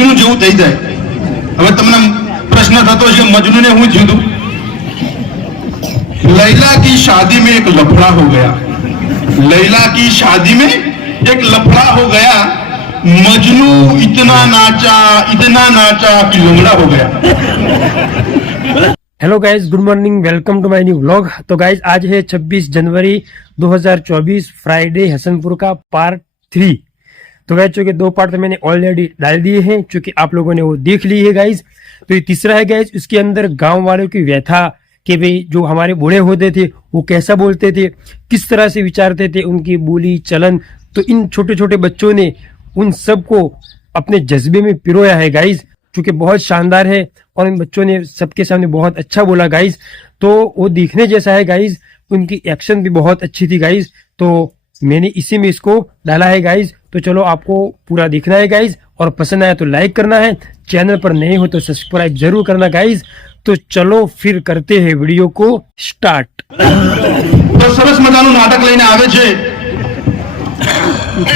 મજનુ જેવું થઈ જાય. હવે તમને પ્રશ્ન થતો છે મજનુ ને હું જીધું. लैला की शादी में एक लफड़ा हो गया. लैला की शादी में एक लफड़ा हो गया. मजनू इतना नाचा कि लंगड़ा हो गया. Hello guys, good morning, welcome to my new vlog. तो गाइज आज है 26 जनवरी 2024 फ्राइडे, हसनपुर का पार्ट 3। तो गाइज चूंकि 2 पार्ट तो मैंने ऑलरेडी डाल दिए हैं, चूंकि आप लोगों ने वो देख ली है गाइज। तो ये तीसरा है गाइज, उसके अंदर गांव वालों की व्यथा कि भाई जो हमारे बूढ़े होते थे वो कैसा बोलते थे, किस तरह से विचारते थे, उनकी बोली चलन। तो इन छोटे छोटे बच्चों ने उन सबको अपने जज्बे में पिरोया है गाइज, चूंकि बहुत शानदार है और इन बच्चों ने सबके सामने बहुत अच्छा बोला गाइज। तो वो देखने जैसा है गाइज, उनकी एक्शन भी बहुत अच्छी थी गाइज। तो मैंने इसी में इसको डाला है गाइज। तो चलो आपको पूरा देखना है गाइज, और पसंद आया तो लाइक करना है, चैनल पर नए हो तो सब्सक्राइब जरूर करना गाइज। तो चलो फिर करते हैं वीडियो को स्टार्ट। तो सरस मजाનું નાટક લઈને આવે છે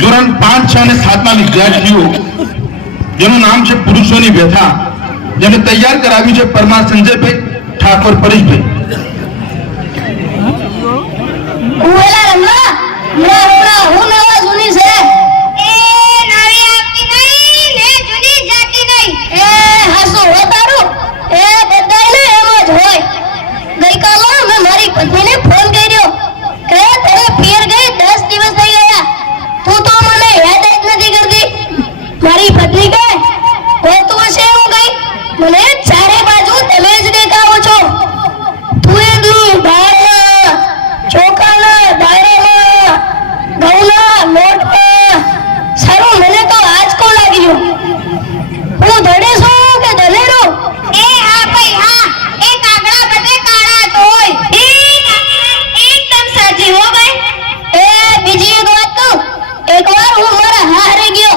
ધોરણ 5, 6 અને 7 ના વિદ્યાર્થીઓ, જેનું નામ છે પુરુષોની વ્યથા, જેને તૈયાર કરાવ્યું છે પરમાર સંજયભાઈ ઠાકોર પરેશભાઈ. ઉવેલા રમવા હમણાં હું નવા જૂની છે એ નવી આપતી નહીં ને જૂની જાતી નહીં. એ હાસુ હોતારું એ બધાયને એમ જ હોય. ગઈકાલે મેં મારી પત્નીને ફોન કર્યો કે તને પિયર ગઈ 10 દિવસ થઈ ગયા, તું તો મને યાદ જ નથી કરતી. મારી પત્ની કહે હોતું હશે હું ગઈ, મને ચારે બાજુ તમે જ દેખાવો છો. તું એટલું બહાર ચોખાના દાયરામાં, ઘઉંના લોટમાં, સારું મને તો આંચકો લાગ્યો. હું ધડે છું કે દલેરો? એ હા ભાઈ હા, એ કાગડા બધે કાળા જ હોય. એકદમ સાચી હો ભાઈ. એ બીજી એક વાત કહું, એકવાર હું મારા હારે ગયો.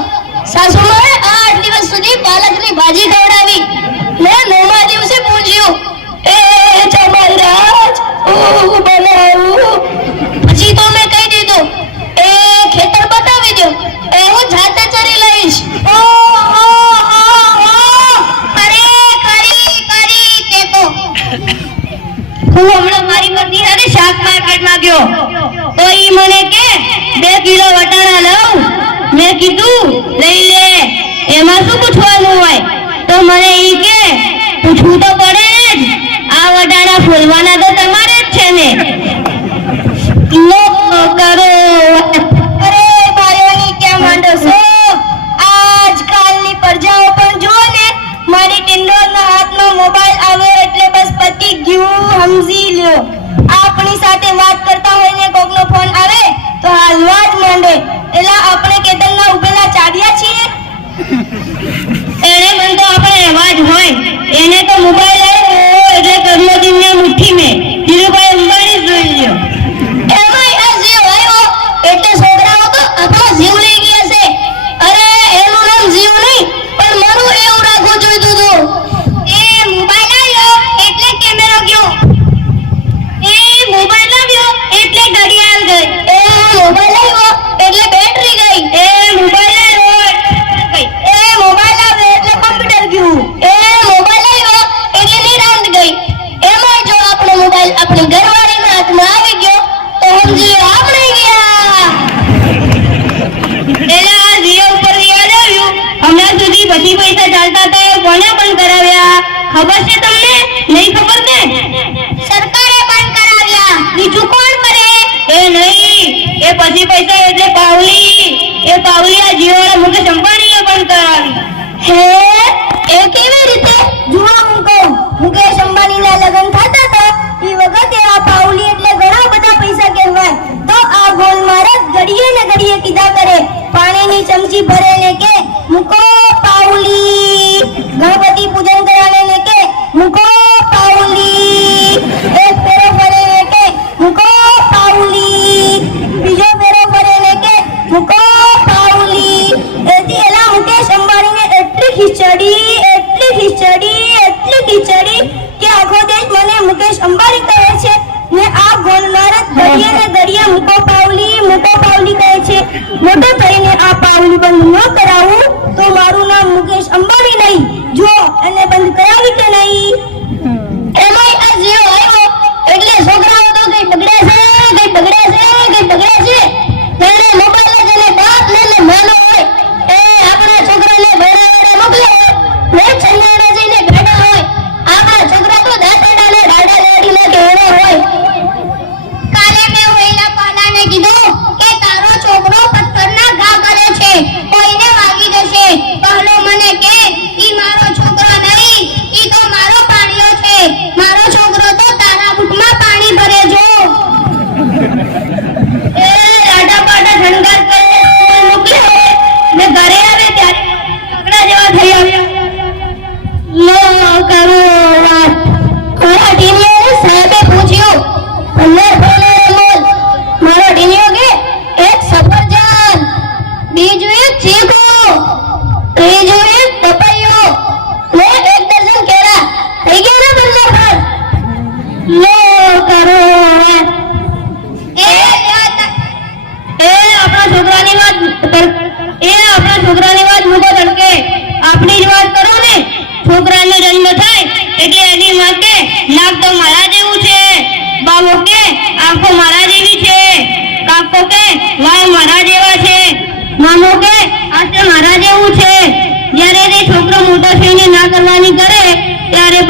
સાસુમાએ 8 દિવસ સુધી પાલકની ભાજી ખવડાવી. મેં 9મા દિવસે પૂછ્યું એ જમાઈ રાજ હું બનાવું? પછી તો મેં કહી દીધું એ ખેતર બતાવી દો, એ હું જાતે ચરી લઈશ. અરે કરી તે તો. હું હમણાં મારી પત્ની સાથે શાક માર્કેટમાં ગયો તો ઈ મને કે 2 કિલો વટાણા લઉં. મેં કીધું લઈ લે, એમાં શું પૂછવાનું હોય? તો મને ઈ કે પૂછવું તો પડે જ, આ વટાણા ફોલવાના તો તમારે જ છે ને. લો કરો. અરે ભાઈઓની ક્યાં માંડો છો? આજકાલની પ્રજાઓ પણ જુઓ ને, મારી ટિંડોરના હાથમાં મોબાઈલ આવ્યો એટલે બસ પતી ગયું, સમજી લ્યો. આપણી સાથે વાત કરતા હોય ને કોકનો ફોન આવે તો હાલવા જ માંડે. એલા આપણે કેતનના ઉભેલા ચાડ્યા છીએ. એને મન તો આપણે એવા જ હોય. એને તો મોબાઈલ આવ્યો એટલે કર્મદીનને મુઠ્ઠી મેં ધીરુભાઈ અંબાણી જોઈ લ્યો. એમાં આ જીવ આવ્યો એટલે છોકરાઓ તો આપણો જીવ લઈ ગયા છે. અરે એનું નામ જીવ નહીં પણ મારું એવું રાખવું જોઈતું હતું. એ મોબાઈલ આવ્યો એટલે કેમેરો ગયો, એ મોબાઈલ આવ્યો એટલે ઘડિયાળ ગઈ, એ મોબાઈલ આવ્યો એટલે બેટરી ગઈ, એ મોબાઈલ આવ્યો એટલે કમ્પ્યુટર ગયું, એ મોબાઈલ આવ્યો એટલે નિરાંત ગઈ. એમાં જો આપણો મોબાઈલ આપણી ઘરવાળીના હાથમાં આવી ગયો તો સમજી આપણે ગયા. એટલે આ જીઓ ઉપર યાદ આવ્યું, હમણાં સુધી બધી પૈસા ચાલતા હતા એ કોને બંધ કરાવ્યા ખબર છે તમને? નહીં ખબર ને? સરકારે બંધ કરાવ્યા. બીજું કોણ કરે? એ નહીં, એ પછી પૈસા એટલે પાવલી. એ પાવલી આ જીઓ વાળા મુકેશ અંબાણીએ બંધ કરાવી. હે એ કેવી રીતે? જુઓ હું કહું, મુકેશ અંબાણીના લગ્ન થતા હતા એ વખતે આ પાવલી એટલે ઘણા બધા પૈસા કહેવાય. તો આ ગોલ મારત ઘડીએ ને ઘડીએ કીધા કરે, પાણીની ચમચી ભરે ને કે મુકો પાવલી, ગણપતિ પૂજન કરાવે ને કે મુકો પાવલી, એક ફેરો ફરે ને કે મુકો પાવલી, બીજો ફેરો ફરે ને કે મુકો પાવલી. એથી એલા મુકેશ અંબાણી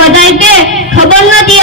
બધાય કે ખબર નથી